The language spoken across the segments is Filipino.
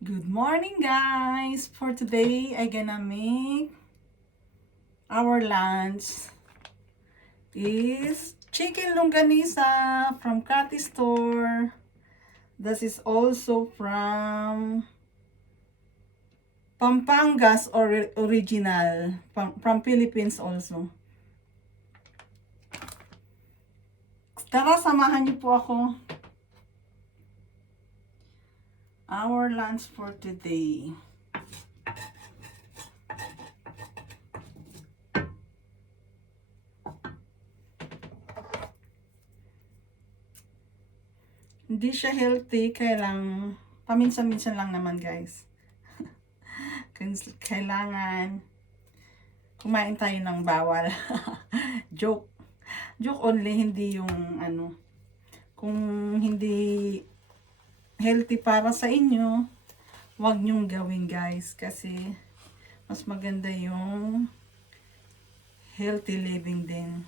Good morning, guys. For today, I gonna make our lunch is chicken longanisa from Cathy Store. This is also from Pampangas original, from Philippines also. Tara, samahan niyo po ako. Our lunch for today. Hindi siya healthy, kaya lang paminsan-minsan lang naman, guys. Kailangan kumain tayo ng bawal. Joke. Joke only, hindi yung ano. Kung hindi healthy para sa inyo, wag nyong gawin, guys. Kasi mas maganda yung healthy living din.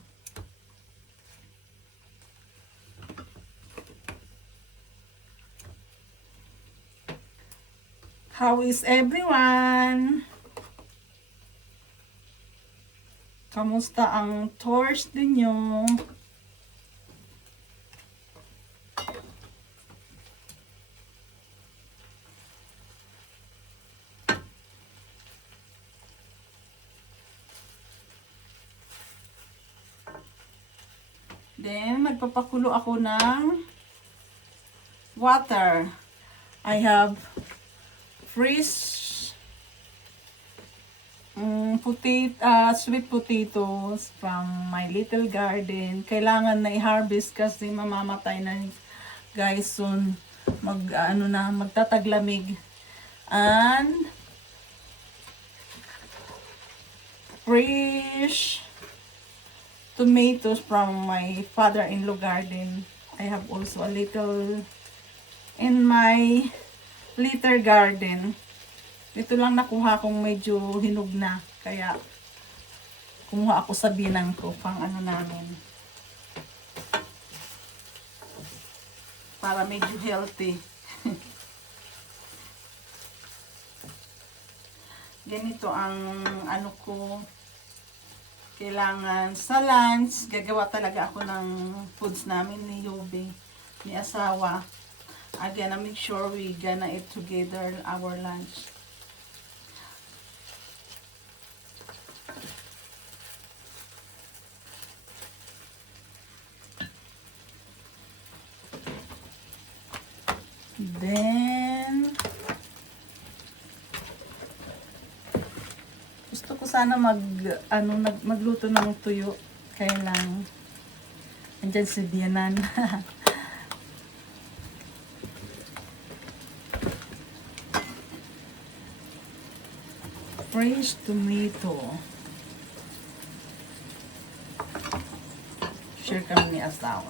How is everyone? Kamusta ang tours ninyo? Then, magpapakulo ako ng water. I have fresh sweet potatoes from my little garden. Kailangan na i-harvest kasi mamamatay na, guys, soon. Magtataglamig. And fresh tomatoes from my father-in-law garden. I have also a little in my little garden. Ito lang nakuha kong medyo hinog na. Kaya kumuha ako sa binang ko pang ano namin. Para medyo healthy. Ganito ang ano ko. Kailangan sa lunch, gagawa talaga ako ng foods namin ni Yobe, ni asawa. I'm gonna make sure we gonna eat together our lunch. Then, gusto ko sana magluto ng tuyo. Kaya lang, andyan si Bianan. Fresh tomato. Share kami ni asawa.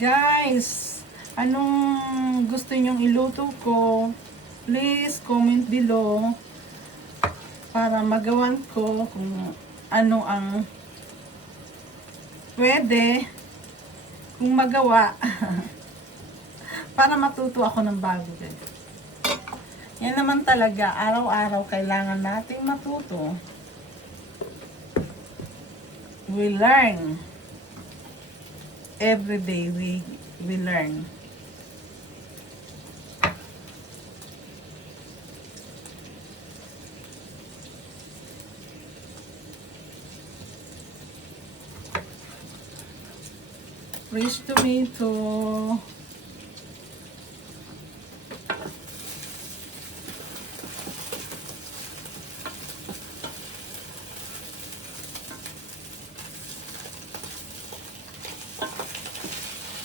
Guys, anong gusto nyong iluto ko? Please comment below para magawan ko kung ano ang pwede kung magawa para matuto ako ng bago. Yan naman talaga, araw-araw kailangan nating matuto. We learn. Every day we learn. Fresh tomato.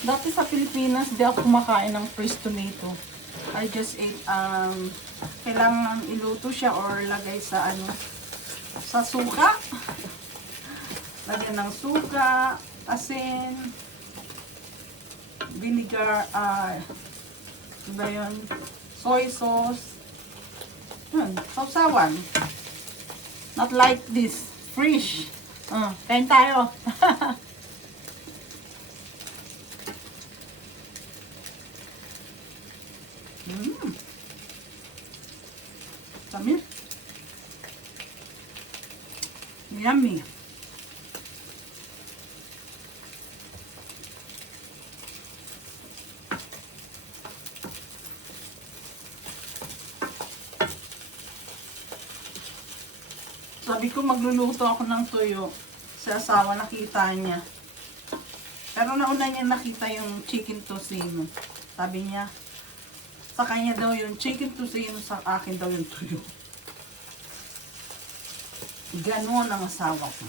Dati sa Pilipinas, di ako kumakain ng fresh tomato. I just ate, kailangan iluto siya or lagay sa sa suka. Lagyan ng suka, asin, vinegar, diba yun? Soy sauce. Yun, sausawan. Not like this, fresh. Kain tayo. Tamis. Yummy. Sabi ko magluluto ako ng tuyo. Sa asawa nakita niya. Pero nauna niya nakita yung chicken tocino. Sabi niya, sa kanya daw yung chicken tocino, sa akin daw yung tuyo. Ganon ang asawa ko.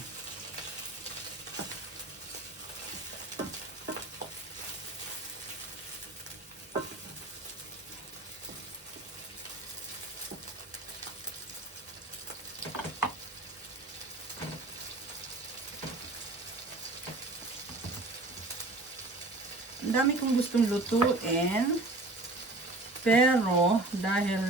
Ang dami kong gustong lutuin. Pero, dahil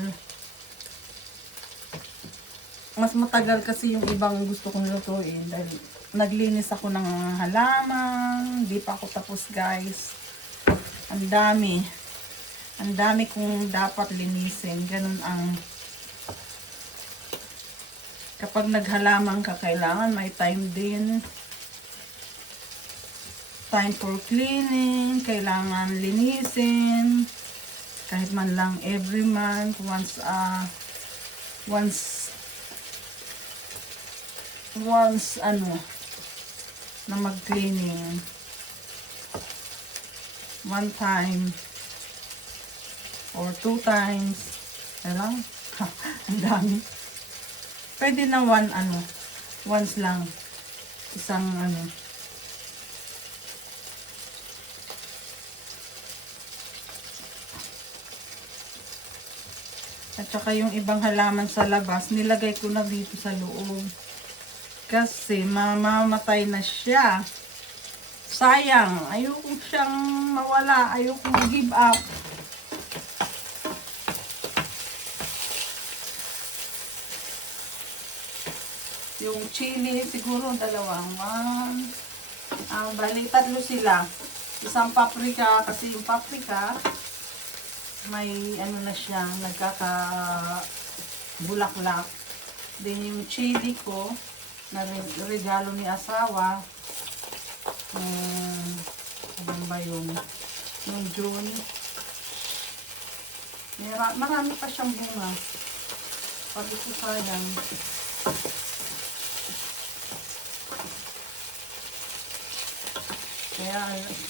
mas matagal kasi yung ibang gusto kong lutuin. Dahil naglinis ako ng halaman. Hindi pa ako tapos, guys. Ang dami. Ang dami kong dapat linisin. Ganun ang kapag naghalaman ka, kailangan may time din. Time for cleaning, kailangan linisin, kahit man lang every month, once na mag-cleaning. One time or 2 times. Kailang, ang dami. Pwede na once lang. Isang At saka yung ibang halaman sa labas, nilagay ko na dito sa loob. Kasi mamamatay na siya. Sayang. Ayoko siyang mawala. Ayoko give up. Yung chili, siguro dalawang. Bali, 3 sila. Isang paprika, kasi yung paprika, may na siya, nagkaka-bulaklak. Then yung chili ko, na regalo ni asawa, ano ba yun? Noong June. Marami pa siyang bunga. Sabi ko sayang. Kaya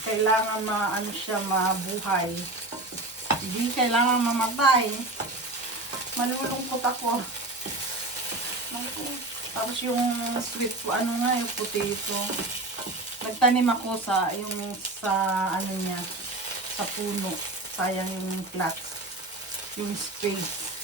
kailangan siya mabuhay. Hindi kailangan mamatay. Malulungkot ako. Tapos yung sweet ko, yung potato. Nagtanim ako sa niya, sa puno. Sayang yung plots, yung space.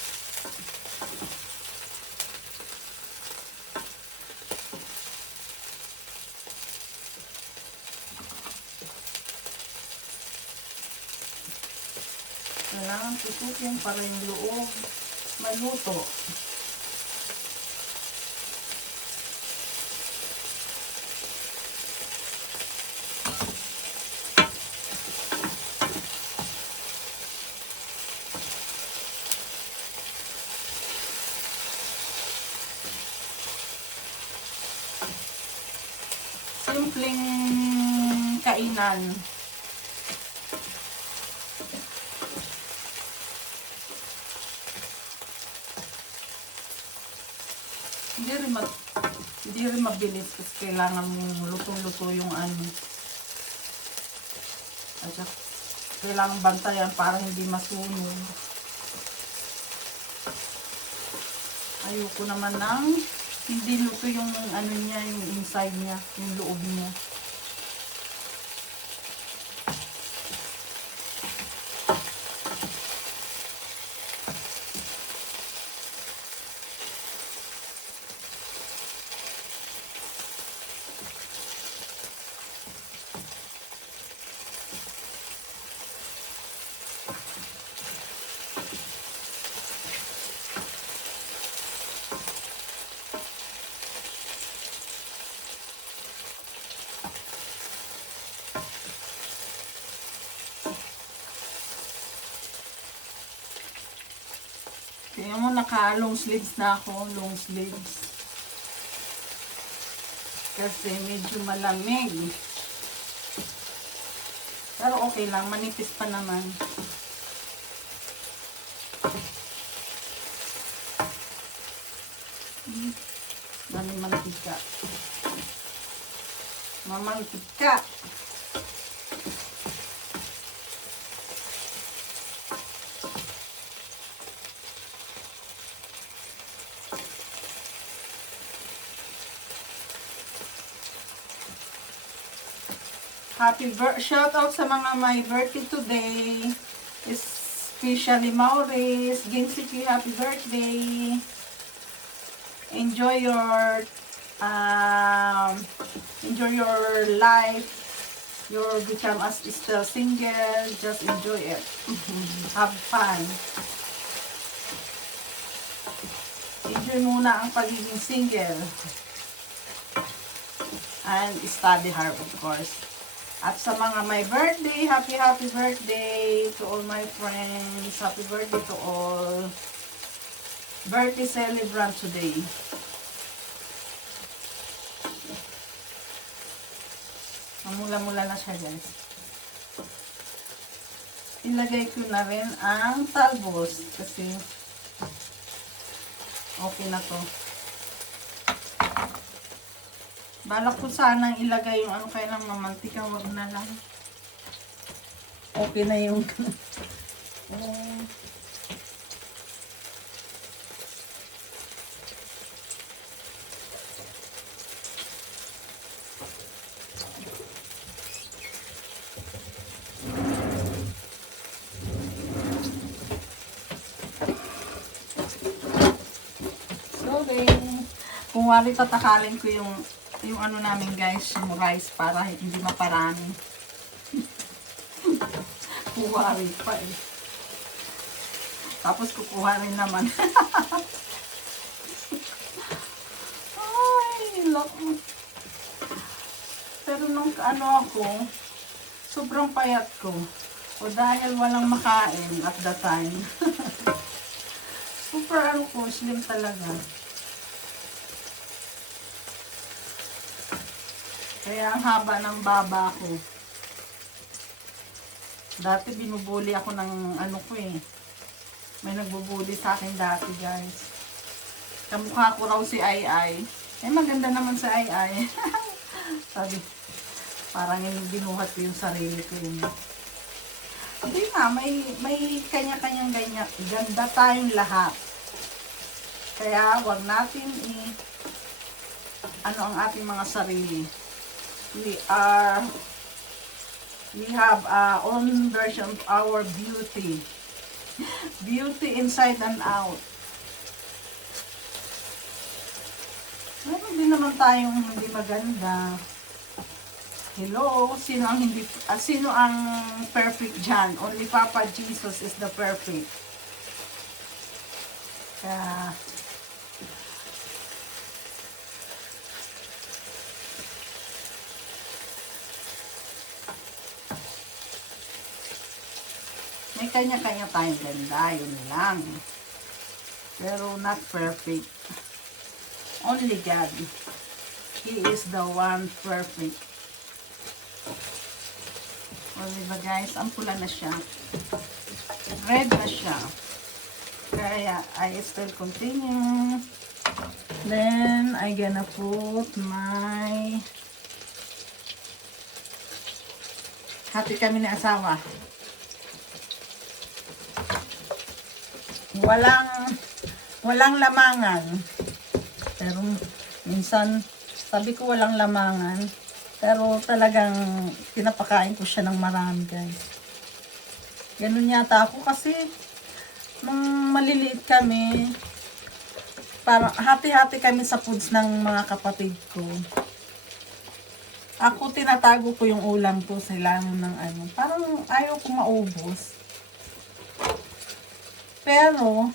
Kailangan tutukin para yung loob maluto. Simpleng kainan. Hindi rin mabilis kasi kailangan mong lutong-luto yung at saka kailangan bantayan para hindi masunog. Ayoko naman hindi luto yung niya, yung inside niya, yung loob niya. Tingnan mo, naka long sleeves na ako. Long sleeves. Kasi medyo malamig. Pero okay lang. Manipis pa naman. Dami mantika. Mamantika. Shout out sa mga may birthday today. Especially Maurice, Ginsiki, happy birthday. Enjoy your life. Your become as still single. Just enjoy it. Have fun. Enjoy muna ang pagiging single. And study hard, of course. At sa mga may birthday, happy birthday to all my friends. Happy birthday to all birthday celebrant today. Mamula-mula na siya, guys. Ilagay ko na rin ang talbos kasi okay na to. Balak ko sanang ilagay yung ano kaya ng mamantika, wag na lang. Okay na yung sorry. Kung wari tatakalin ko yung ano namin, guys, yung rice para hindi maparami. Kuwari pa eh. Tapos kukuha rin naman. Ay, loko. Pero nung ano ako, sobrang payat ko. O dahil walang makain at the time. Super ano ko, slim talaga. Kaya ang haba ng baba ko. Dati binubuli ako ng ano ko eh. May nagbubuli sa akin dati, guys. Kamukha ko raw si Ai Ai. Eh maganda naman si Ai Ai. Sabi, parang yung binuhat ko yung sarili ko yun. Hindi nga, may kanya-kanyang ganyan. Ganda tayong lahat. Kaya wag natin ano ang ating mga sarili. We have our own version of our beauty. Beauty inside and out. Meron din naman tayong hindi maganda. Hello, sino ang perfect dyan? Only Papa Jesus is the perfect. Kaya may kanya-kanya tayong ganda, yun lang. Pero not perfect. Only God. He is the one perfect. O diba, guys, ang pula na siya. Red na siya. Kaya, I still continue. Then, I gonna put my hati kami ni asawa. Walang lamangan. Pero minsan sabi ko walang lamangan, pero talagang pinapakain ko siya ng marami, guys. Ganun yata ako kasi nung maliliit kami, parang hati-hati kami sa foods ng mga kapatid ko. Ako tinatago ko yung ulam ko sa ilalim ng ano. Parang ayaw ko maubos. Pero,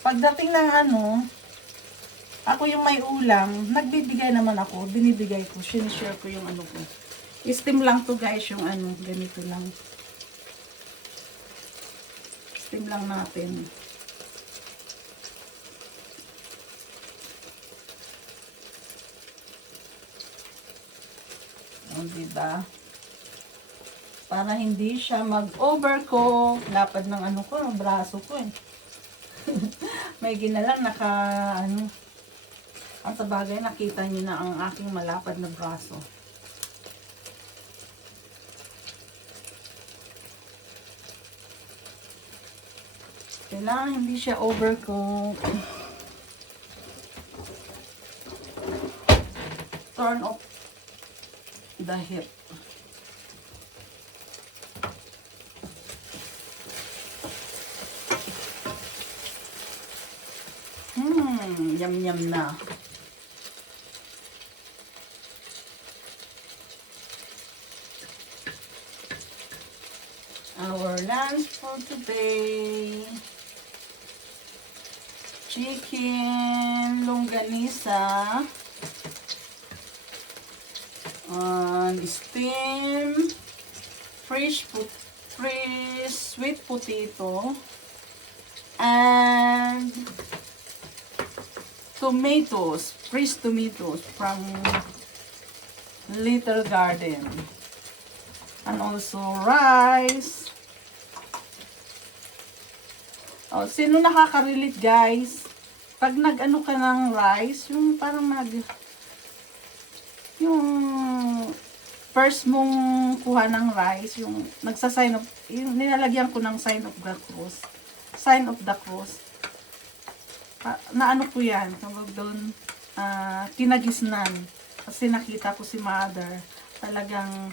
pagdating ng ano, ako yung may ulam, nagbibigay naman ako, binibigay ko, sinishare ko yung ano ko. Steam lang to, guys, yung ano, ganito lang. Steam lang natin. O, diba? Para hindi siya mag-overcook. Lapad ng ano ko, ng braso ko eh. May ginalang ang sa bagay nakita niyo na ang aking malapad na braso. Kailangan hindi siya overcook. Turn off the heat. Yum na. Our lunch for today. Chicken longganisa. Steam fresh sweet potato and tomatoes, fresh tomatoes from Little Garden, and also rice. Oh, sino nakaka-relate guys? Pag nag-ano ka ng rice, yung parang yung first mong kuha ng rice, yung nagsa-sign of, yung nilalagyan ko ng sign of the cross. Sign of the cross. Naano ko yan, tawag doon, kinagisnan. Kasi nakita ko si mother, talagang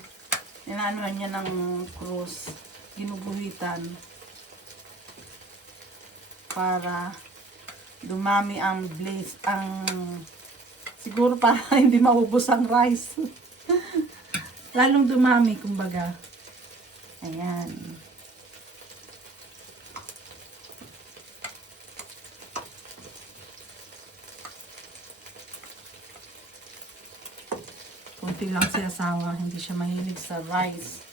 inaanohan niya ng cross, ginuguhitan. Para dumami ang blaze, siguro para hindi maubos ang rice. Lalong dumami, kumbaga. Ayan. Kunti lang si asawa, hindi siya mahilig sa rice.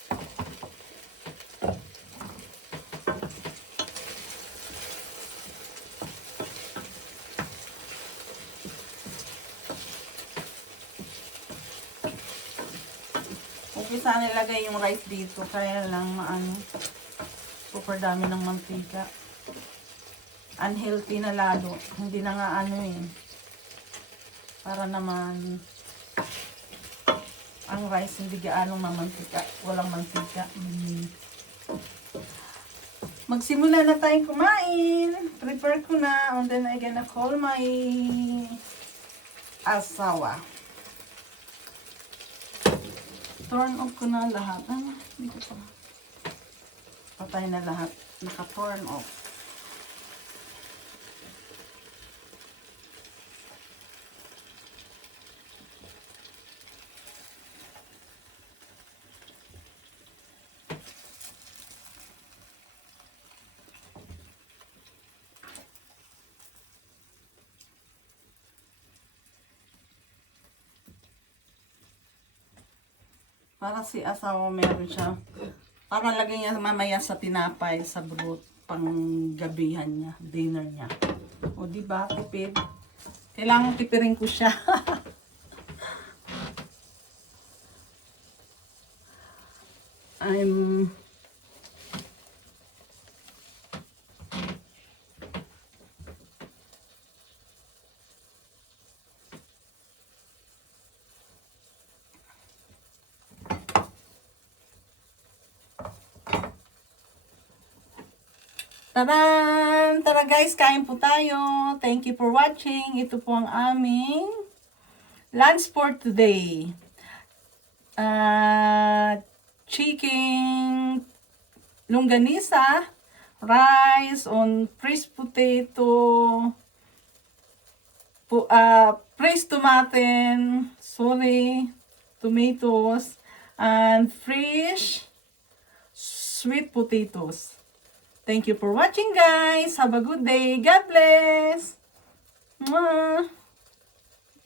Okay, sana nilagay yung rice dito, kaya lang super dami ng mantika. Unhealthy na lalo. Hindi na nga para naman ang rice hindi gaanong mamantika. Walang mantika. Magsimula na tayong kumain. Prepare ko na. And then I'm gonna call my asawa. Turn off ko na lahat. Hindi ko pa. Patay na lahat. Naka-turn off. Para si asawa meron siya. Para lagay niya mamaya sa tinapay, sa broth, pang gabihan niya, dinner niya. O diba, tipid? Kailangan tipirin ko siya. Taran! Tara guys, kain po tayo. Thank you for watching. Ito po ang aming lunch for today. Chicken longganisa, rice on fresh potato, fresh tomatoes, and fresh sweet potatoes. Thank you for watching guys. Have a good day. God bless. Mwah.